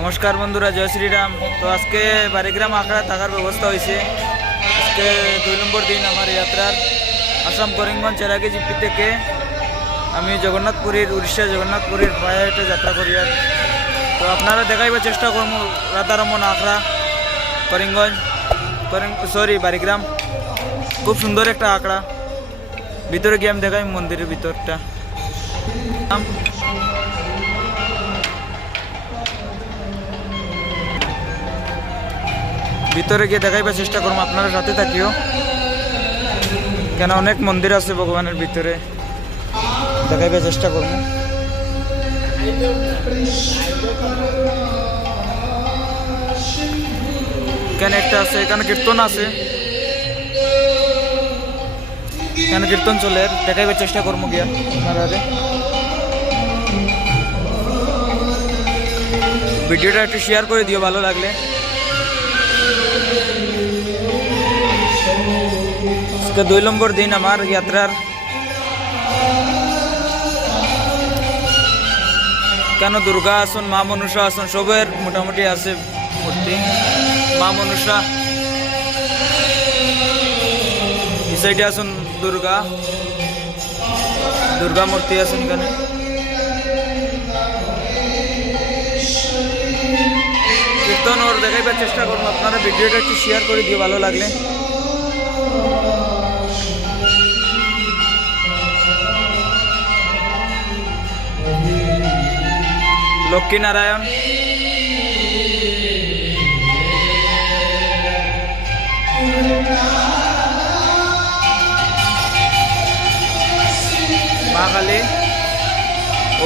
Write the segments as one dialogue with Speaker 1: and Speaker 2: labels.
Speaker 1: নমস্কার বন্ধুরা, জয় শ্রীরাম। তো আজকে বারিগ্রাম আখড়া থাকার ব্যবস্থা হয়েছে। আজকে দুই নম্বর দিন আমার যাত্রার। আসাম করিমগঞ্জ চেরাগি জিপি থেকে আমি জগন্নাথপুরীর, উড়িষ্যা জগন্নাথপুরীর পায়ে হেঁটে যাত্রা করি আর। তো আপনারা দেখাইবার চেষ্টা করব, রাধারমন আখড়া, করিমগঞ্জ, করিম সরি বারিগ্রাম। খুব সুন্দর একটা আঁকড়া ভিতরে গিয়ে আমি দেখাই মন্দিরের ভিতরটা। ভিতরে গিয়ে দেখাইবার চেষ্টা করব আপনারা সাথে থাকিও। কেন অনেক মন্দির আছে ভগবানের ভিতরে। দেখাইবার চেষ্টা করব এখানে একটা আছে, এখানে কীর্তন আছে। এখানে কীর্তন চলে, দেখাইবার চেষ্টা করব গিয়া, আপনারা ভিডিওটা একটু শেয়ার করে দিও, ভালো লাগলে। আজকে দুই নম্বর দিন আমার যাত্রার। কেন দুর্গা আসন, মা মনুষা আসন, সবের মোটামুটি আছে মূর্তি। মা মনুষা। এই সাইডে আসুন দুর্গা। দুর্গা মূর্তি আছেন এখানে। ওর দেখাইবার চেষ্টা করব আপনারা ভিডিওটা একটু শেয়ার করে দিও, ভালো লাগলে। লক্ষ্মীনারায়ণ। মা কালী।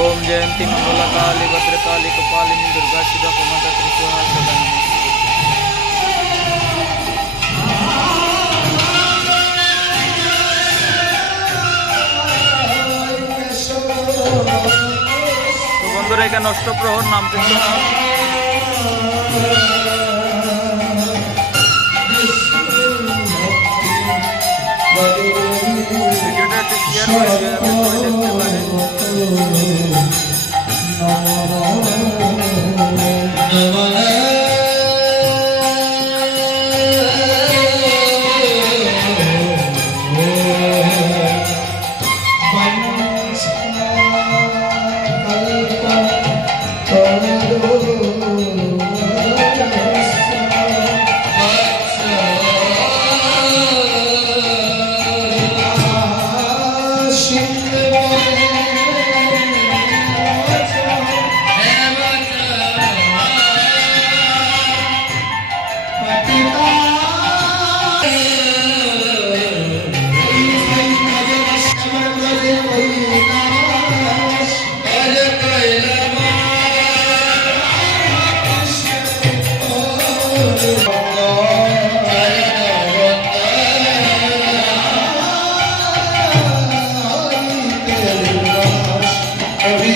Speaker 1: ओम जयंती मंगला काली भद्रकाली कपालिनी दुर्गा शिवा कुमार त्रिशूल सदा नमस्ते তো বন্ধুরা এখানে অষ্টপ্রহর নাম কিন্তু